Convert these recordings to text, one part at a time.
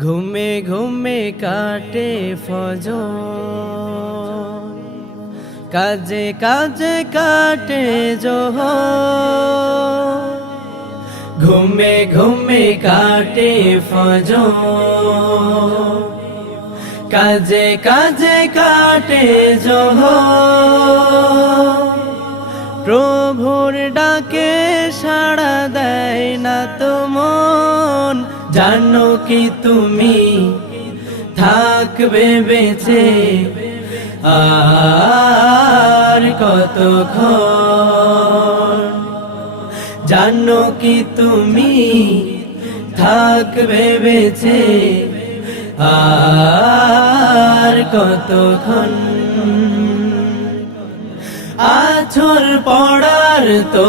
ঘুমে ঘুমে কাটে ফজর, কাজে কাজে কাটে জোহর। ঘুমে ঘুমে কাটে ফজর, কাজে কাজে কাটে জোহর। প্রভুর ডাকে সাড়া দেয় না তো মন, জানো কি তুমি থাকবে বেঁচে আর কতক্ষণ? জানো কি তুমি থাকবে বেঁচে আর কতক্ষণ? আছর পড়ার তো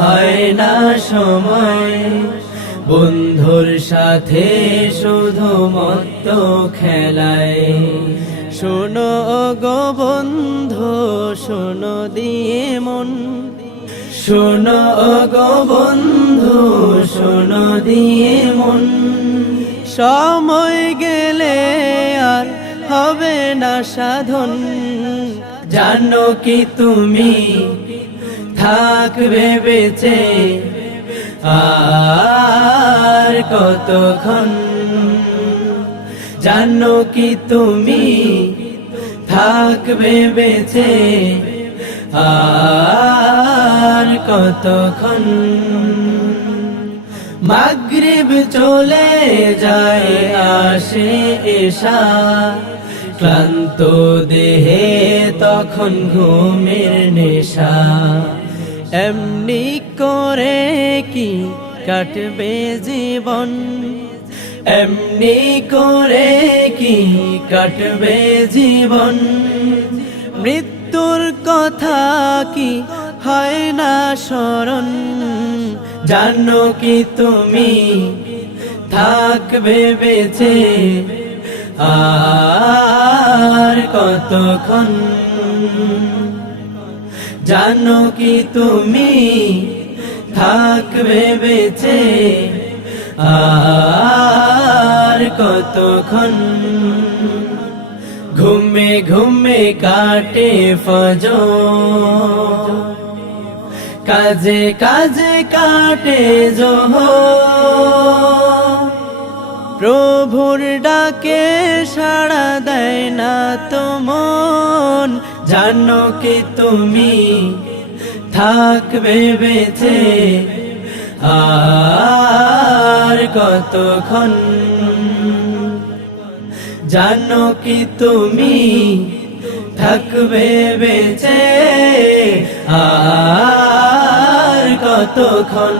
হয় না সময়, বন্ধুর সাথে শুধু মত্ত খেলায়। শোনো গো বন্ধু, শোনো দিয়ে মন, শোনো গো বন্ধু, শোনো দিয়ে মন। সময় গেলে আর হবে না সাধন, জানো কি তুমি থাকবে বেঁচে আর কতক্ষণ? জানো কি তুমি থাকবে বেঁচে আর কতক্ষণ? মাগরিব চলে যায় আসে এশা, ক্লান্ত দেহে তখন ঘুমের নেশা। এমনি করে কি কাটবে জীবন, এমনি করে কি কাটবে জীবন? মৃত্যুর কথা কি হয় না স্মরণ, জানো কি তুমি থাকবে বেঁচে আর কতক্ষণ? জানো কি তুমি থাকবে বেঁচে আর কতক্ষণ? ঘুমে ঘুমে কাটে ফজর, কাজে কাজে কাটে জোহর। প্রভুর ডাকে সাড়া দেয় না তো মন, জানো কি তুমি থাকবে বেঁচে আর কতক্ষণ? জানো কি তুমি থাকবে বেঁচে আর কতক্ষণ?